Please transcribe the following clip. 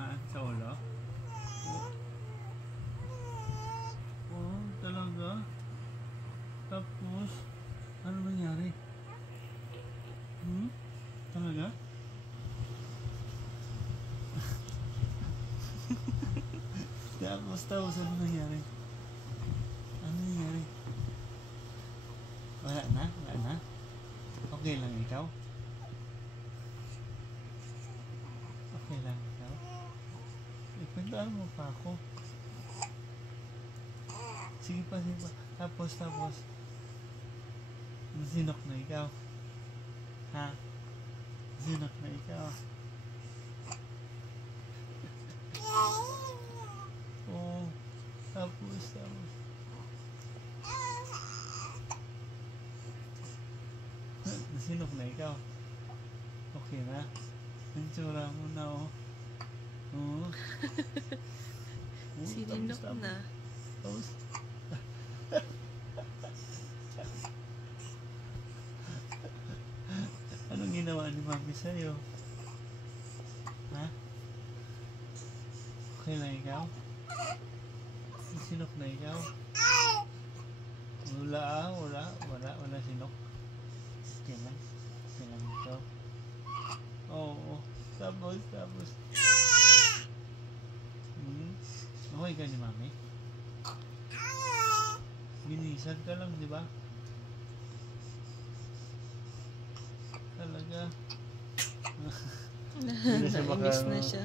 tinamaan sa ulo? Oh, talaga? Tapos, ano nangyari? Talaga? Tapos, ano nangyari? Ano nangyari? Wala na? Wala na? Okay lang ikaw? Okay lang ikaw? Ipagdaan mo pa ako. Sige pa. Tapos. Sinok na ikaw. Ha? Sinok na ikaw. Oo. Tapos. Sinok na ikaw. Okay na. Ang tsura mo na, oh. Oo. Sinunok na. Tapos. Anong ginawa ni Mami sa'yo? Ha? Okay lang ikaw? Sinok na ikaw? Wala sinok. Okay lang ikaw. Oo. Tapos. Okay ka ni Mami? Binisan ka lang, di ba? Talaga. Nainis na siya.